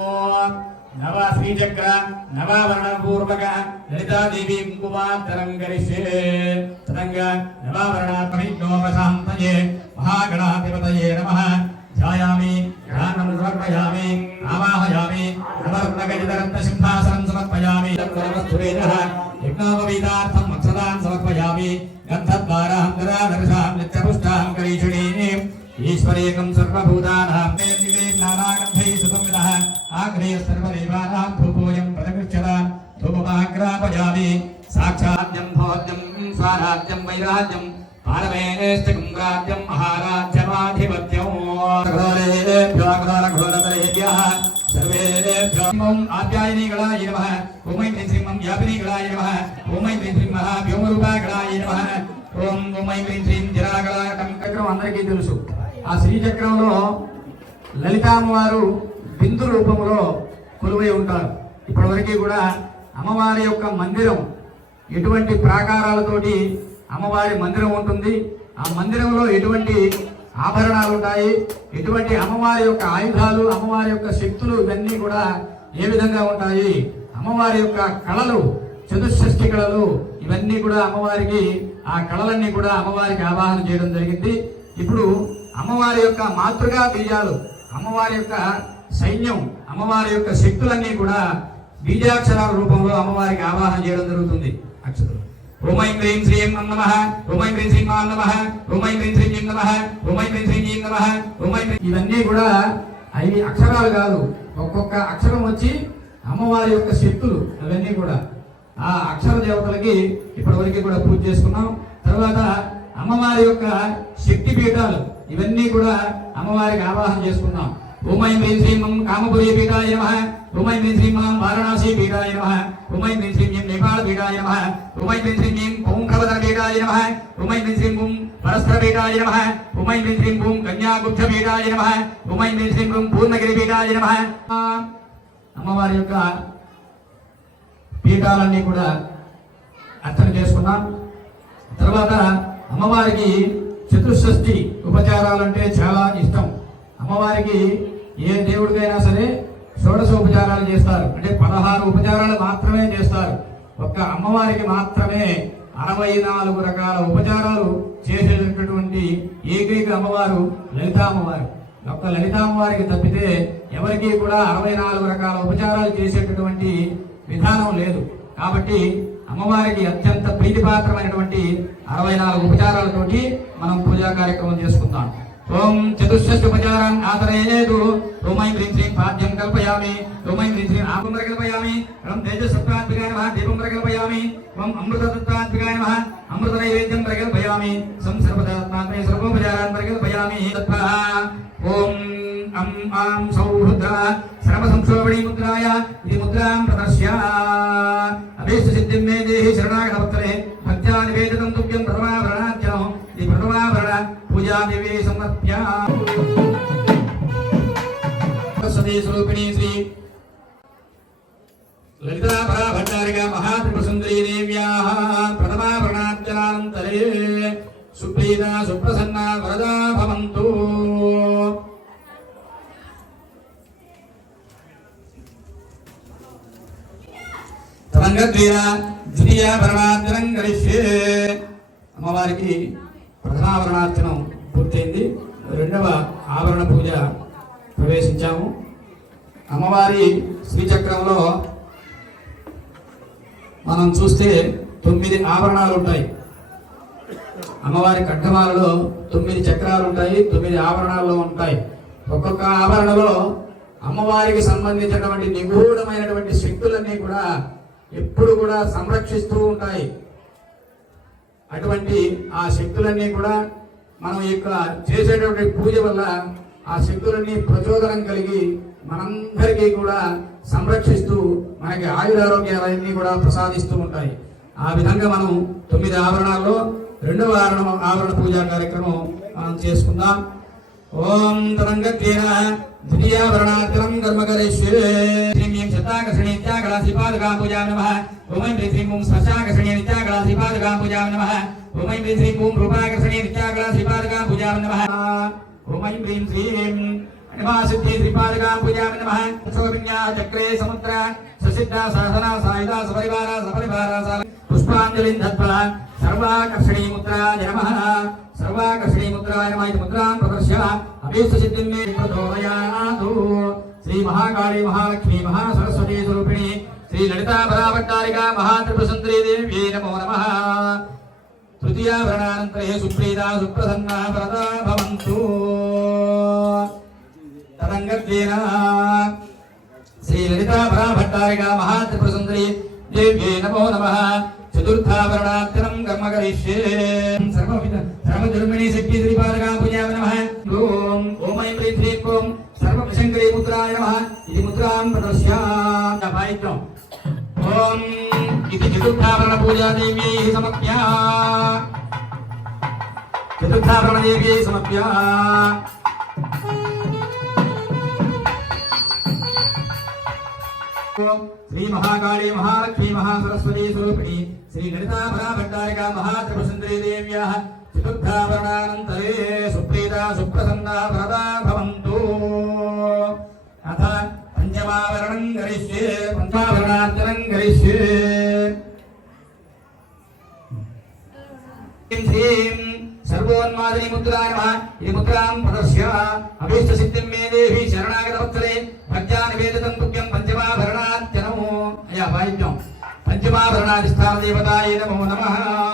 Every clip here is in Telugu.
नव श्रीचक्र नवावरणपूर्वक, ललितादेवी कुमातरङ्करिष्ये तदङ्ग नवावरणात्महिन्नोपशान्तये महागणाधिपतये नमः। ध्यायामि, ध्यानं समर्पयामि, आवाहयामि नवर्णगजितरत्नसिंहासनं समर्पयामि। सर्वस्तुवेदः यज्ञोपवीतार्थं मत्सदान् समर्पयामि। गन्धद्वाराहं गदाधरसां नित्यपुष्टां करीषिणीम् ईश्वरेकं सर्वभूतानां। मे विवेकनानागन्धैः सुसंविदः ఆగ్నేయ సర్వదేవానాం ధూపోయం ప్రదగృచ్చదాన్ ధూపమాగ్రాపయామి సాక్షాద్యం భోద్యం సారాజ్యం వైరాజ్యం పారవేణేష్ట కుంగ్రాజ్యం మహారాజ్యమాధిపత్యం ఆప్యాయనీగళాయ నమ ఓమైత్రి శ్రీమం వ్యాపినీగళాయ నమ ఓమైత్రి శ్రీ మహాభ్యోమరూపాగళాయ నమ ఓం ఓమైత్రి శ్రీ ఇందిరాగళాయ చక్రం అందరికీ తెలుసు। ఆ శ్రీచక్రంలో లలితామ్మ వారు బిందు రూపంలో కొలువై ఉంటారు. ఇప్పటివరకు కూడా అమ్మవారి యొక్క మందిరం ఎటువంటి ప్రాకారాలతోటి అమ్మవారి మందిరం ఉంటుంది. ఆ మందిరంలో ఎటువంటి ఆభరణాలు ఉంటాయి ఎటువంటి అమ్మవారి యొక్క ఆయుధాలు అమ్మవారి యొక్క శక్తులు ఇవన్నీ కూడా ఏ విధంగా ఉంటాయి? అమ్మవారి యొక్క కళలు చతుషష్ఠి కళలు ఇవన్నీ కూడా అమ్మవారికి ఆ కళలన్నీ కూడా అమ్మవారికి ఆవాహన చేయడం జరిగింది. ఇప్పుడు అమ్మవారి యొక్క మాతృగా బీజాలు అమ్మవారి యొక్క సైన్యం అమ్మవారి యొక్క శక్తులన్నీ కూడా బీజాక్షరాల రూపంలో అమ్మవారికి ఆవాహన చేయడం జరుగుతుంది. అక్షతులు. ఓమైం క్రీం శ్రీం నమ ఓమైం క్రీం శ్రీం మా నమ ఓమైం క్రీం శ్రీం నమ ఓమైం క్రీం శ్రీం నమ ఓమైం ఇవన్నీ కూడా అవి అక్షరాలు కాదు. ఒక్కొక్క అక్షరం వచ్చి అమ్మవారి యొక్క శక్తులు అవన్నీ కూడా. ఆ అక్షర దేవతలకి ఇప్పటివరకు కూడా పూజ చేసుకున్నాం. తర్వాత అమ్మవారి యొక్క శక్తి పీఠాలు ఇవన్నీ కూడా అమ్మవారికి ఆవాహన చేసుకున్నాం. ఉమై హ్రీం శ్రీం కామపురి పీఠాయ నమ. ఉమై హ్రీం శ్రీం వారణాసి పీఠాయ నమ. ఉమై హ్రీం శ్రీం నేపాళ పీఠాయ నమ. ఉమై హ్రీం శ్రీం జీం పీఠాయ నమ. ఉమై హ్రీం శ్రీం ఓం పరస్పర పీఠాయ నమ. ఉమై హ్రీం శ్రీం ఓం కన్యాగుప్త పీఠాయ నమ. ఉమై హ్రీం శ్రీం పూర్ణగిరి పీఠాయ నమ. అమ్మవారి యొక్క పీఠాలన్నీ కూడా అర్చన చేసుకున్నాం. తర్వాత అమ్మవారికి చతుషష్ఠి ఉపచారాలంటే చాలా ఇష్టం. అమ్మవారికి ఏ దేవుడికైనా సరే షోడశ ఉపచారాలు చేస్తారు. అంటే పదహారు ఉపచారాలు మాత్రమే చేస్తారు. ఒక్క అమ్మవారికి మాత్రమే అరవై నాలుగు రకాల ఉపచారాలు చేసేటటువంటి ఏకైక అమ్మవారు లలితామ్మవారు. ఒక్క లలితామ్మవారికి తప్పితే ఎవరికీ కూడా అరవై నాలుగు రకాల ఉపచారాలు చేసేటటువంటి విధానం లేదు. కాబట్టి అమ్మవారికి అత్యంత ప్రీతిపాత్రమైనటువంటి అరవై నాలుగు ఉపచారాలతోటి మనం పూజా కార్యక్రమం చేసుకుందాం. ఓం చతుష్షష్టి ఉపచారాన్ ఆదరయేదు ఓమై హ్రీం పాద్యం కల్పయామి. ఓమై హ్రీం ఆపం ప్రకల్పయామి ఓం తేజసత్వాత్మికాయ నమః దీపం ప్రకల్పయామి ఓం అమృతతత్వాత్మికాయ నమః అమృత నైవేద్యం ప్రకల్పయామి. సంసర్వదాత్మాత్మే సర్వోపచారాన్ ప్రకల్పయామి ఓం అం ఆం సౌహృద శ్రమ సంక్షోభణీ ముద్రాయ ఇది ముద్రాం ప్రదర్శ్య. అభీష్ట సిద్ధిం మే దేహి శరణాగత భక్తరే భక్త్యా నివేదితం తుభ్యం ప్రథమాభరణార్చనం ఇది ప్రథమాభరణ పూజా దివే సమర్ప్య సరస్వతీ శ్రీ లలితాపరా భట్టారిక మహాత్రిపురసుందరీ దేవ్యాः ప్రథమాభరణార్చనానంతరే సుప్రీత సుప్రసన్న వరదా భవంతు తరంగద్వీర పరమాద్రం గరిష్యే అమ్మవారికి ప్రథమాభరణార్చనం పూర్తయింది. రెండవ ఆభరణ పూజ ప్రవేశించాము. అమ్మవారి శ్రీచక్రంలో మనం చూస్తే తొమ్మిది ఆభరణాలు ఉంటాయి అమ్మవారి కట్టమాలలో తొమ్మిది చక్రాలు ఉంటాయి తొమ్మిది ఆభరణాల్లో ఉంటాయి. ఒక్కొక్క ఆభరణలో అమ్మవారికి సంబంధించినటువంటి నిగూఢమైనటువంటి శక్తులన్నీ కూడా ఎప్పుడు కూడా సంరక్షిస్తూ ఉంటాయి. అటువంటి ఆ శక్తులన్నీ కూడా మనం యొక్క చేసేటటువంటి పూజ వల్ల ఆ శక్తులన్నీ ప్రచోదనం కలిగి మనందరికీ కూడా సంరక్షిస్తూ మనకి ఆయురారోగ్యాలన్నీ కూడా ప్రసాదిస్తూ ఉంటాయి. ఆ విధంగా మనం తొమ్మిది ఆవరణాల్లో రెండవ ఆవరణ ఆవరణ పూజా కార్యక్రమం మనం చేసుకుందాం. ఓం తరంగత్యేన द्वितीयाभरणाक्रम कर्मकरेश्वरेक्षताकर्षणे नमः। ॐ ऐं ह्रीं ॐ नमः। ॐ ऐं रूपाकर्षणे नित्याकलासिपादुकाम्बुजां नमः। ॐ ऐं श्रीं हनुमासिद्धि श्रीपादुकाम्बुजां चक्रे समुद्रा, ससिद्धा साधना सायुधा सपरिवारा सपरिवारा पुष्पाञ्जलिं सर्वाकर्षणी मुद्रा नमः। సాధన సాయుధ సర్వాకర్షణీ ముద్రాయ నమః సర్వాకర్షణీ ముద్రాం ప్రదర్శ్య అభీష్ట సిద్ధిం మే ప్రచోదయాతు. శ్రీ మహాకాళి మహాలక్ష్మి మహాసరస్వతీ స్వరూపిణి శ్రీ లలితా బలాభట్టారికా మహాత్రిపురసుందరీ దేవ్యై నమో నమః. తృతీయాభరణానంతరే సుప్రీతా సుప్రసన్నా వరదా భవంతు. తదంగత్వేన శ్రీ లలితా భట్టారికా మహాత్రిపురసుందరి దేవ్యై నమో నమః. చతుర్థాభరణార్చనం కర్మ కరిష్యే. సర్వవిధ सर्वधर्मिणी शक्तिपालकाम्बुजाय नमः ॐ ॐ ऐं ह्रीं ह्रीं ॐ सर्वप्रशङ्करी मुद्राय नमः इति मुद्रां प्रदर्श्यायत्रम् ॐ इति चतुर्थावरण पूजा देवी चतुर्थाभरणपूजादेव्यै समर्प्या देवी समक्या श्री महाकाली महालक्ष्मी महासरस्वती स्वरूपिणी श्री ललिता भरा भट्टारिका महात्रिपुसुंदरी देव्याः विशुद्धावरणानन्तरे सुप्रीता सुप्रसन्ना भरदा भवन्तु अथ पञ्चमावरणम् करिष्ये पञ्चमावरणार्चनम् करिष्ये श्रीम् सर्वोन्मादिनी मुद्रा नमः इति मुद्रां प्रदर्श्य अभीष्ट सिद्धिं मे देवी शरणागतवत्सले भज्यानिवेदितं तुभ्यं पञ्चमाभरणात्यनमो अया वायुज्यं पञ्चमाभरणाधिष्ठानदेवतायै नमो नमः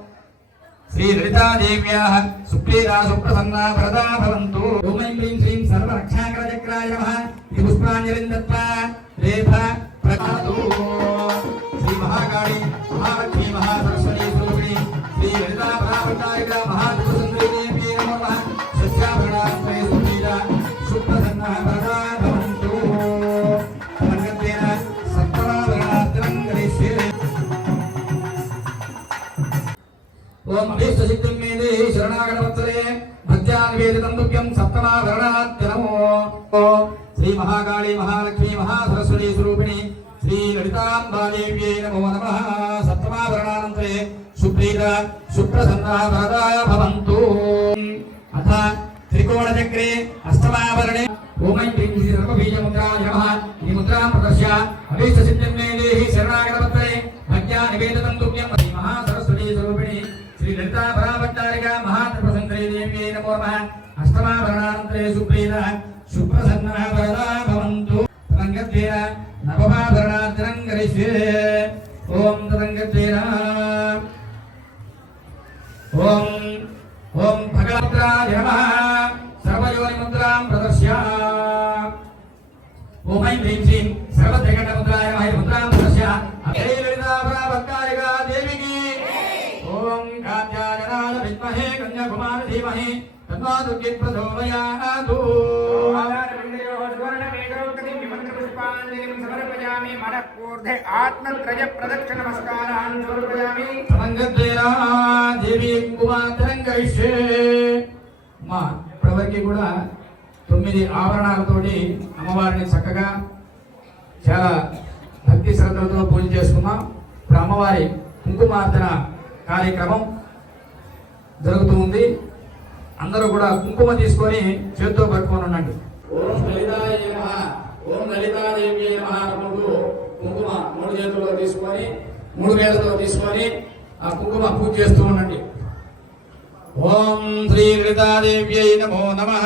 श्री ललिता देव्याः सुप्रीता सुप्रसन्ना प्रदा भवन्तु। ॐ क्लीं श्रीं सर्वरक्षाकरचक्राय नमः। इति पुष्पाञ्जलिं दत्त्वा रेफ प्रकातु श्रीमहाकाळी महालक्ष्मी, महासरस्वती स्वरूपिणी श्रीललितापरावृतायिका महात्रिसुन्दरिदेवी नमः सत्याभरणा श्री सुप्रीता सुप्रसन्ना प्रदा भवन्तु। भगवतेन सर्वराभरणात्रं करिष्ये ओम శరణాగతవత్సలే భక్త్యాన్ వేదితం సప్తమాభరణాత్యనమో శ్రీ మహాకాళీ మహాలక్ష్మీ మహాసరస్వతీ స్వరూపిణి శ్రీ లలితాంబాదేవ్యై నమో నమ సప్తమాభరణానంతరే సుప్రీత సుప్రసన్నా వరదా భవంతు అథ త్రికోణచక్రే అష్టమాభరణే ఓమై హ్రీం శ్రీ సర్వబీజముద్రాయ నమ ఈ ముద్రాం ప్రదర్శ్య అభీష్ట ఓం కాత్యాయనాయ విద్మహే కన్యాకుమార ధీమహి తన్నో దుర్గే ప్రచోదయాతు ఆత్మత్రయ ప్రదక్షిణ నమస్కారాన్ని సమర్పయామి తరంగద్వేరా దేవి కుంకుమాతరంగైషే మా ఇప్పటివరకు కూడా తొమ్మిది ఆభరణాలతోటి అమ్మవారిని చక్కగా చాలా భక్తి శ్రద్ధలతో పూజ చేసుకున్నాం. ఇప్పుడు అమ్మవారి కుంకుమార్చన కార్యక్రమం జరుగుతూ ఉంది. అందరూ కూడా కుంకుమ తీసుకొని చేత్తో పట్టుకొని ఉండండి. ఓం లలితాయ నమః. ఓం లలితాదేవి నమః అనుకుంటూ కుంకుమ మూడు చేతుల్లో తీసుకొని మూడు వేలతో తీసుకొని ఆ కుంకుమ పూజ చేస్తూ ఉండండి. ఓం శ్రీ లలితాదేవ్యై నమో నమః.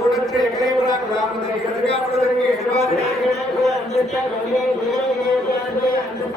கூடத்தில் எங்களை விழா விழா முதல் எதிர்காலத்திற்கு எதிர்பார்த்து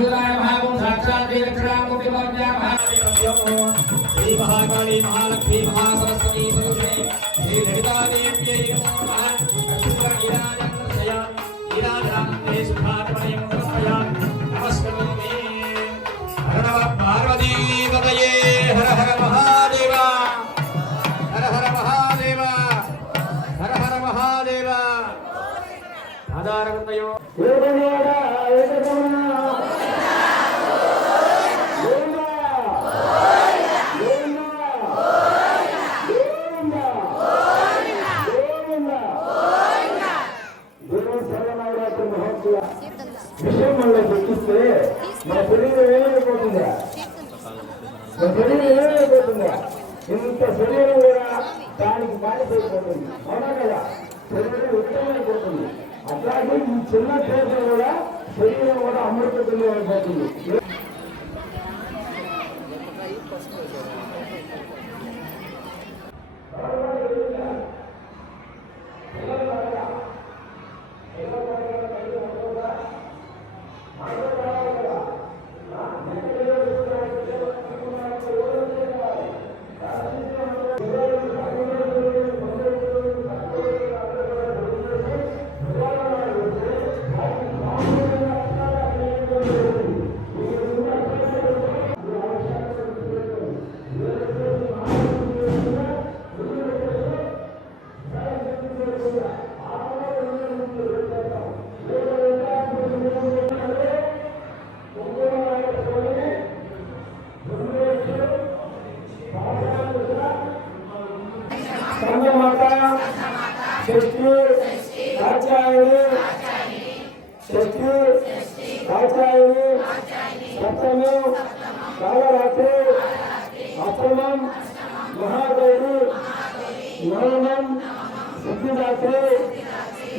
वासुदेवाय महागुण साक्षात वेदक्षराम कोटि भव्या महादेवो श्री महाकाली महालक्ष्मी महासरस्वती स्वरूपे श्री ललिता देव्यै नमो नमः। अक्षुत्र ईराजन्द्रशया ईराजान्ते सुखात्मने नमः नमस्कृतो। मे हरणव पार्वती तदये हर हर महादेव। हर हर महादेव। हर हर महादेव। आधारवन्दयो అట్లాగే ఈ చిన్న పేరు కూడా శరీరం కూడా అమృతతుల్యం అయిపోతుంది.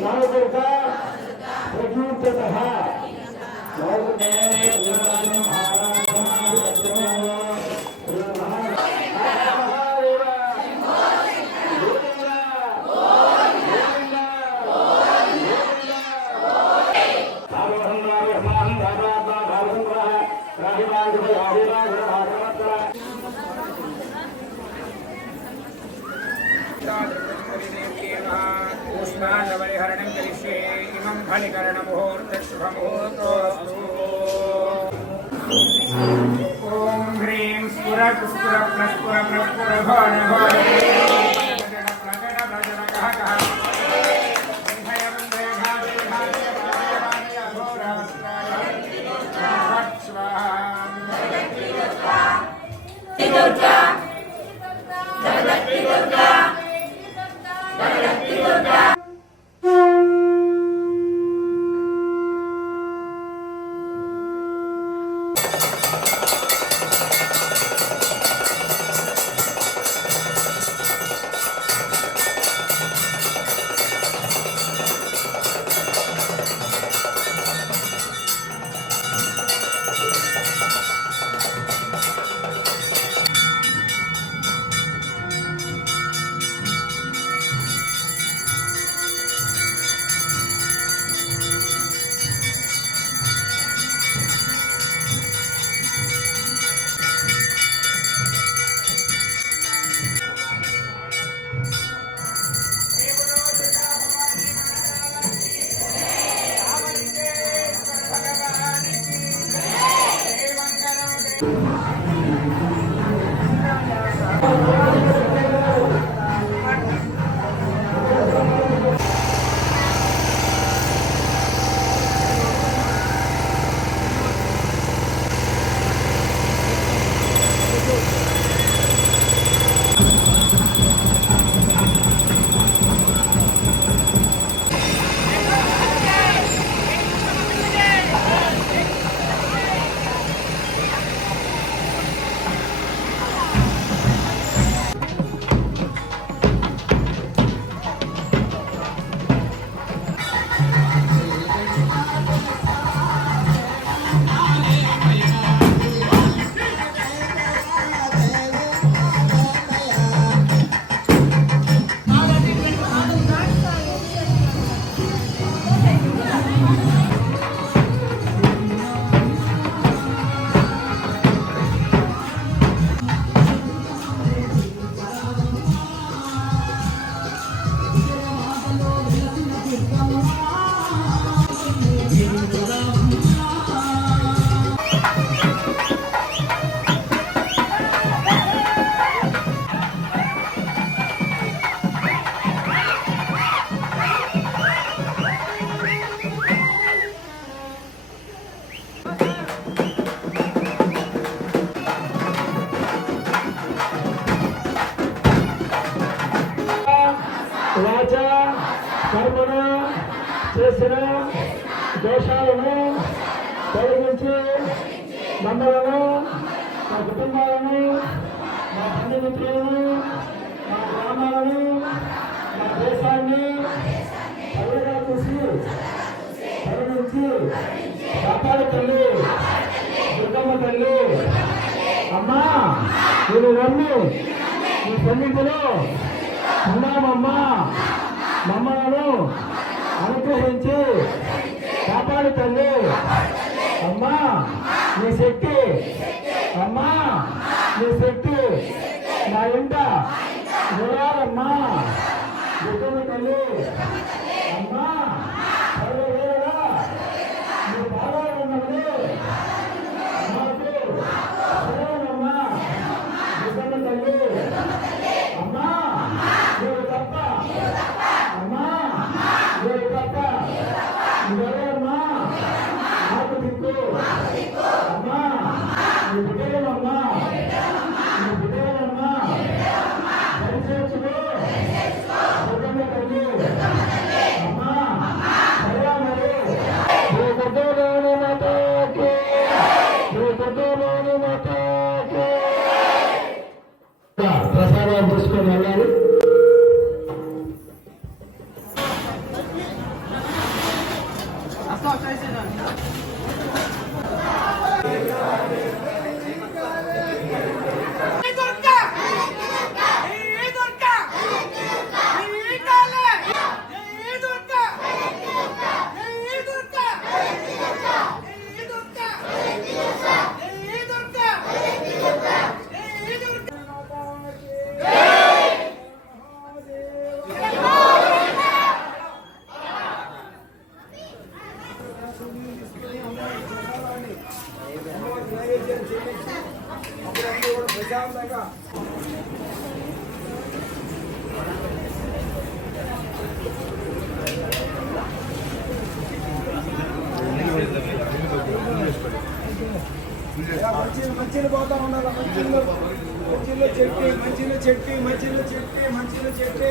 ಯಾವ್ದು ॐ ह्रीं स्फुर स्फुर प्रस्फुर प्रस्फुर भोर भोर Thank you. అప్పాడు తల్లి. దుర్గమ్మ తల్లి. అమ్మా నేను నమ్మి నీ సన్నిధిలో ఉన్నామమ్మా. మమ్మలను అనుగ్రహించి కాపాడు తల్లి. అమ్మా నీ శక్తి. అమ్మా నీ శక్తి. నా ఇంట నిలవాలమ్మా. దుర్గమ్మ తల్లి. అమ్మా 자, 이제 는. మంచిలు మంచిలు పోతా ఉండాలి మంచిలో మంచిలో చెట్టి మంచిలో చెట్టి మంచిలో చెట్టి మంచిలో చెట్టి